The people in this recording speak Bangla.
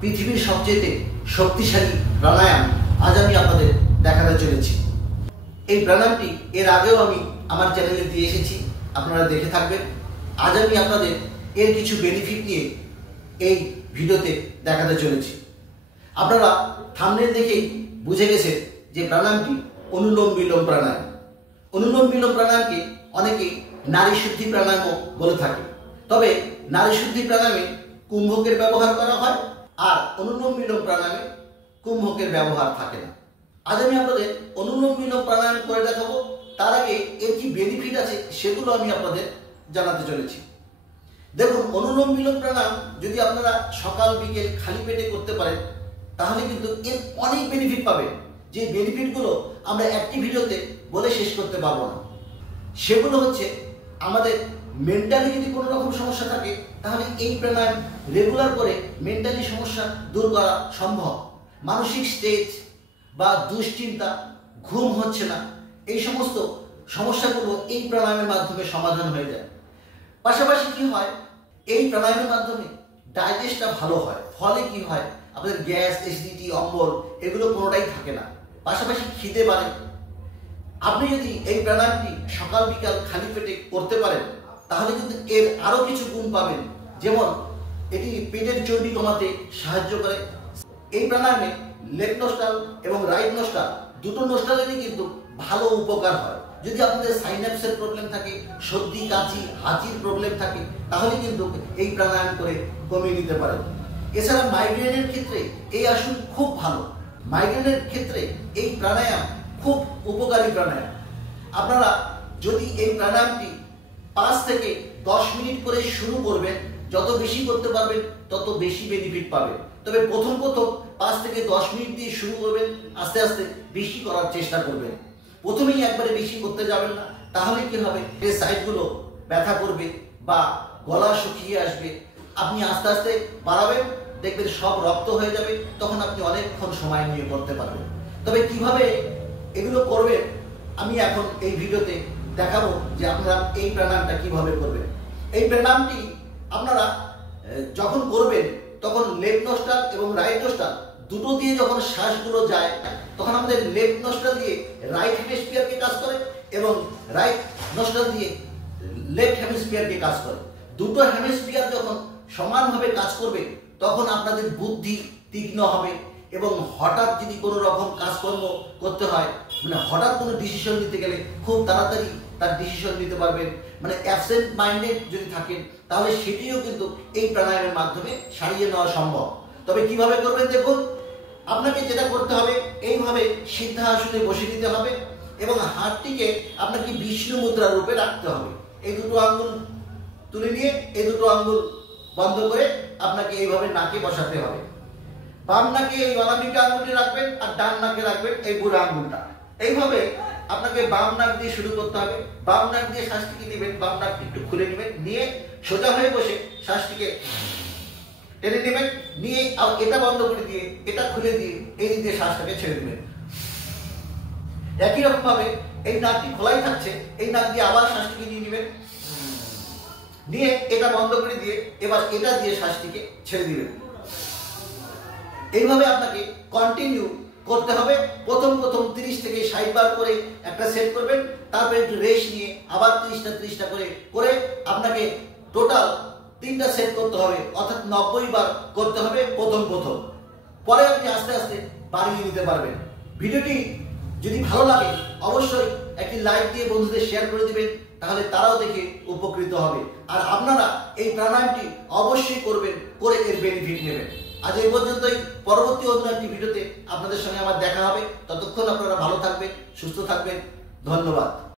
পৃথিবীর সবচেয়ে শক্তিশালী প্রাণায়াম আজ আমি আপনাদের দেখাতে চলেছি। এই প্রাণায়ামটি এর আগেও আমি আমার চ্যানেলে দিয়ে এসেছি, আপনারা দেখে থাকবেন। আজ আমি আপনাদের এর কিছু বেনিফিট নিয়ে এই ভিডিওতে দেখাতে চলেছি। আপনারা থাম্বনেল দেখেই বুঝে গেছেন যে প্রাণায়ামটি অনুলোম বিলোম প্রাণায়াম। অনুলোম বিলোম প্রাণায়ামকে অনেকে নারী শুদ্ধি প্রাণায়ামও বলে থাকে, তবে নারী শুদ্ধি প্রাণায়ামে কুম্ভকের ব্যবহার করা হয়, আর অনুলোম বিলোম প্রাণায়ামে কুম্ভকের ব্যবহার থাকে না। আজ আমি আপনাদের অনুলোম বিলোম প্রাণায়াম করে দেখাবো। তার আগে এর কি বেনিফিট আছে সেগুলো আমি আপনাদের জানাতে চলেছি। দেখুন, অনুলোম বিলোম প্রাণায়াম যদি আপনারা সকাল বিকেল খালি পেটে করতে পারেন তাহলে কিন্তু এর অনেক বেনিফিট পাবেন, যে বেনিফিটগুলো আমরা একটি ভিডিওতে বলে শেষ করতে পারবো না। সেগুলো হচ্ছে, আমাদের মেন্টালি যদি কোনো রকম সমস্যা থাকে তাহলে এই প্রাণায়াম রেগুলার করে মেন্টালি সমস্যা দূর করা সম্ভব। মানসিক স্ট্রেস বা দুশ্চিন্তা, ঘুম হচ্ছে না, এই সমস্ত সমস্যাগুলো এই প্রাণায়ামের মাধ্যমে সমাধান হয়ে যায়। পাশাপাশি কি হয়, এই প্রাণায়ামের মাধ্যমে ডাইজেস্টটা ভালো হয়, ফলে কি হয়, আপনাদের গ্যাস, অ্যাসিডিটি, অম্বল এগুলো কোনোটাই থাকে না। পাশাপাশি খিদে বাড়ে। আপনি যদি এই প্রাণায়ামটি সকাল বিকাল খালি পেটে করতে পারেন তাহলে কিন্তু এর আরো কিছু গুণ পাবেন। যেমন এটি পেটের চর্বি কমাতে সাহায্য করে। এই প্রাণায়ামে লেফট নস্টাল এবং রাইট নস্টাল দুটো নস্টালেরই কিন্তু ভালো উপকার হয়। যদি আপনাদের সাইনাপসের প্রবলেম থাকে, সর্দি কাশি হাঁচির প্রবলেম থাকে, তাহলে কিন্তু এই প্রাণায়াম করে কমিয়ে নিতে পারেন। এছাড়া মাইগ্রেনের ক্ষেত্রে এই আসন খুব ভালো। মাইগ্রেনের ক্ষেত্রে এই প্রাণায়াম খুব উপকারী প্রাণায়াম। আপনারা যদি এই প্রাণায়ামটি 5 থেকে 10 মিনিট করে শুরু করবেন, যত বেশি করতে পারবেন তত বেশি বেনিফিট পাবেন। তবে প্রথম 5 থেকে 10 মিনিট দিয়ে শুরু করবেন, আস্তে আস্তে বেশি করার চেষ্টা করবেন। প্রথমেই একবারে বেশি করতে যাবেন না, তাহলে কি হবে, এই সাইডগুলো ব্যথা করবে বা গলা শুকিয়ে আসবে। আপনি আস্তে আস্তে বাড়াবেন, দেখবেন সব রক্ত হয়ে যাবে, তখন আপনি অনেকক্ষণ সময় নিয়ে করতে পারবেন। তবে কিভাবে এগুলো করবেন আমি এখন এই ভিডিওতে দেখাবো, যে আপনারা এই প্রাণায়ামটা কিভাবে করবেন। এই প্রাণায়ামটি আপনারা যখন করবেন তখন লেফট নস্টাল এবং রাইট নস্টাল দুটো দিয়ে যখন শ্বাসগুলো যায় তখন আমাদের লেফট নস্টাল দিয়ে রাইট হেমিস্ফিয়ারকে কাজ করে এবং রাইট নস্টাল দিয়ে লেফট হেমিস্ফিয়ারকে কাজ করে। দুটো হেমিস্ফিয়ার যখন সমানভাবে কাজ করবে তখন আপনাদের বুদ্ধি তীক্ষ্ণ হবে এবং হঠাৎ যদি কোনো রকম কাজকর্ম করতে হয়, মানে হঠাৎ কোনো ডিসিশন নিতে গেলে খুব তাড়াতাড়ি তার ডিসিশন নিতে পারবেন। মানে অ্যাবসেন্ট মাইন্ডেড যদি থাকেন তাহলে সেটিও কিন্তু এই প্রাণায়ামের মাধ্যমে সারিয়ে নেওয়া সম্ভব। তবে কিভাবে করবেন দেখুন, আপনাকে যেটা করতে হবে, এইভাবে সিদ্ধাসনে বসে নিতে হবে এবং হাতটিকে আপনাকে বিষ্ণু মুদ্রা রূপে রাখতে হবে। এই দুটো আঙ্গুল তুলে নিয়ে এই দুটো আঙ্গুল বন্ধ করে আপনাকে এইভাবে নাকে বসাতে হবে। বাম নাকে এই অনামিকা আঙ্গুলটি রাখবেন আর ডান নাকে রাখবেন এই বুড়ো আঙ্গুলটা। এইভাবে আপনাকে বাম নাক দিয়ে শুরু করতে হবে। বাম নাক দিয়ে শ্বাসটিকে নেবেন, বাম নাকটি একটু খুলে নেবেন, নিয়ে সোজা হয়ে বসে শ্বাসটিকে টেনে নেবেন, নিয়ে এটা বন্ধ করে দিয়ে এটা খুলে দিয়ে এই দিয়ে শ্বাসটাকে ছেড়ে দেবেন। একই রকম ভাবে এই নাকটি খোলাই থাকছে, এই নাক দিয়ে আবার শ্বাসটিকে নিয়ে নেবেন, নিয়ে এটা বন্ধ করে দিয়ে এবার এটা দিয়ে শ্বাসটিকে ছেড়ে দিবেন। এইভাবে আপনাকে কন্টিনিউ করতে হবে। প্রথম 30 থেকে 60 বার করে একটা সেট করবেন, তারপরে একটু রেস্ট নিয়ে আবার 30টা করে আপনাকে টোটাল 3টা সেট করতে হবে, অর্থাৎ 90 বার করতে হবে প্রথম। পরে আপনি আস্তে আস্তে বাড়িয়ে নিতে পারবেন। ভিডিওটি যদি ভালো লাগে অবশ্যই একটি লাইক দিয়ে বন্ধুদের শেয়ার করে দিবেন, তাহলে তারাও দেখে উপকৃত হবে। আর আপনারা এই প্রাণায়ামটি অবশ্যই করবেন, করে এর বেনিফিট নেবেন। আজ এই পর্যন্তই। পরবর্তী অন্য একটি ভিডিওতে আপনাদের সঙ্গে আমার দেখা হবে। ততক্ষণ আপনারা ভালো থাকবেন, সুস্থ থাকবেন। ধন্যবাদ।